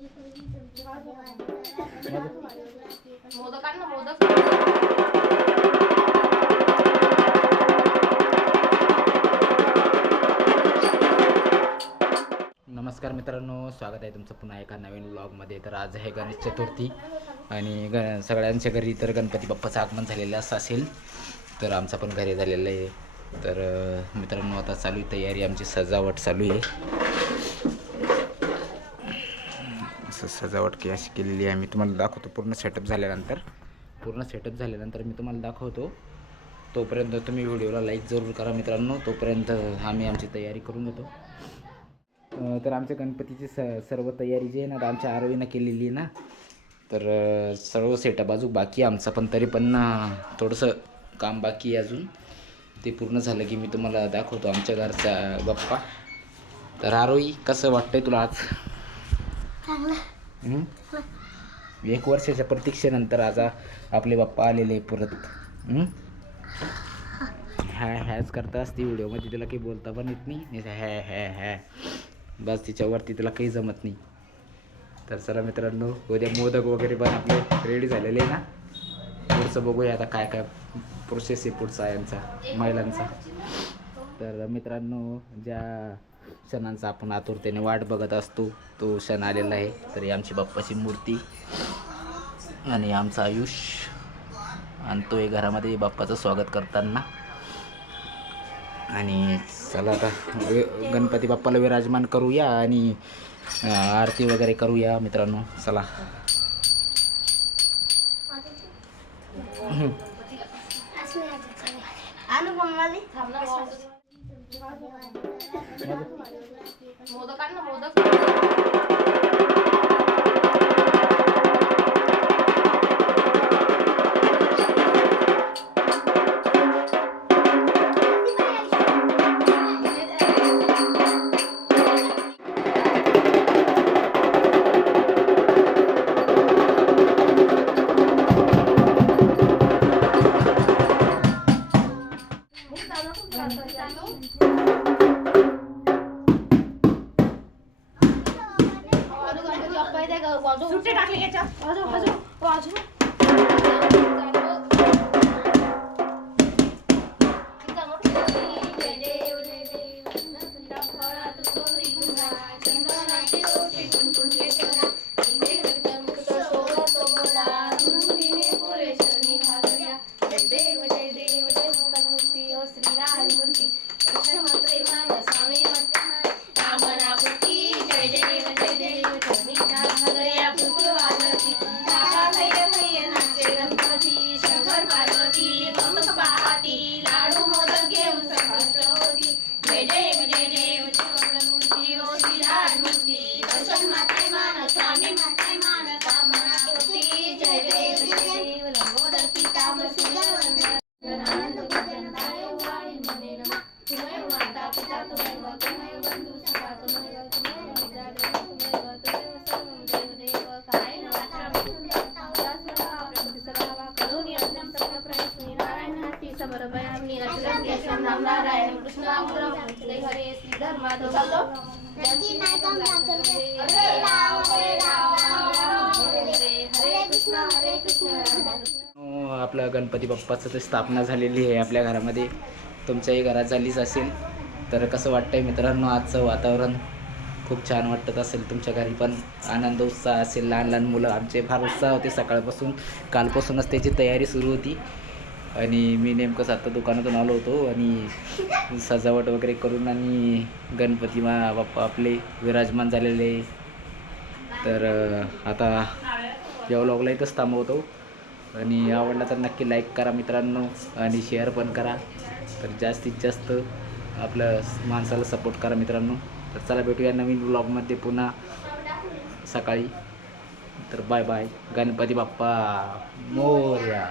नमस्कार मित्रांनो, स्वागत आहे तुमचं पुन्हा एका नवीन व्लॉगमध्ये. तर आज आहे गणेश चतुर्थी आणि सगळ्यांच्या घरी तर गणपती बाप्पाचं आगमन झालेलं असेल. तर आमचा पण घरी झालेलं आहे. तर मित्रांनो, आता चालू आहे तयारी, आमची सजावट चालू आहे. असं सजावट की अशी केलेली आहे. मी तुम्हाला दाखवतो पूर्ण सेटअप झाल्यानंतर मी तुम्हाला दाखवतो. तोपर्यंत तुम्ही व्हिडिओला लाईक जरूर करा मित्रांनो. तोपर्यंत आम्ही आमची तयारी करून घेतो. तर आमच्या गणपतीची सर्व तयारी जी आहे ना, आमच्या आरोहीनं केलेली आहे ना. तर सर्व सेटअप बाजू बाकी आमचा, पण तरी पण थोडंसं काम बाकी आहे अजून. ते पूर्ण झालं की मी तुम्हाला दाखवतो आमच्या घरचा बाप्पा. तर आरोही, कसं वाटतंय तुला आज? चांगलं. 1 वर्षाच्या प्रतीक्षेनंतर आज आपले बाप्पा आलेले परत. हॅच करता असते व्हिडिओमध्ये, तिला काही बोलता पण येत नाही. हॅ बस, तिच्यावरती तिला काही जमत नाही. तर चला मित्रांनो, उद्या मोदक वगैरे पण आपले रेडी झालेले आहे ना. पुढचं बघूया आता काय काय प्रोसेस आहे पुढचा यांचा, महिलांचा. तर मित्रांनो, ज्या क्षणांचा आपण आतुरतेने वाट बघत असतो तो क्षण आलेला आहे. तर ही आमची बाप्पाची मूर्ती आणि आमचं आयुष आणतोय घरामध्ये बाप्पाचं स्वागत करताना. आणि चला आता गणपती बाप्पाला विराजमान करूया आणि आरती वगैरे करूया मित्रांनो. चला. सुट्टे टाकले याच्यात. वाजू आपलं गणपती बाप्पाचं ते स्थापना झालेली आहे आपल्या घरामध्ये. तुमच्याही घरात झालीच असेल. तर कसं वाटतंय मित्रांनो, आजचं वातावरण खूप छान वाटत असेल. तुमच्या घरी पण आनंद उत्साह असेल. लहान लहान मुलं आमचे फार उत्साह होते सकाळपासून. कालपासूनच त्याची तयारी सुरू होती. आणि मी नेमकंच आता दुकानातून आलो होतो आणि सजावट वगैरे करून आणि गणपती बाप्पा आपले विराजमान झालेले. तर आता या व्लॉगला इथंच थांबवतो. आणि आवडला तर नक्की लाईक करा मित्रांनो आणि शेअर पण करा. तर जास्तीत जास्त आपलं माणसाला सपोर्ट करा मित्रांनो. तर चला, भेटूया नवीन व्लॉगमध्ये पुन्हा सकाळी. तर बाय बाय. गणपती बाप्पा मोरया.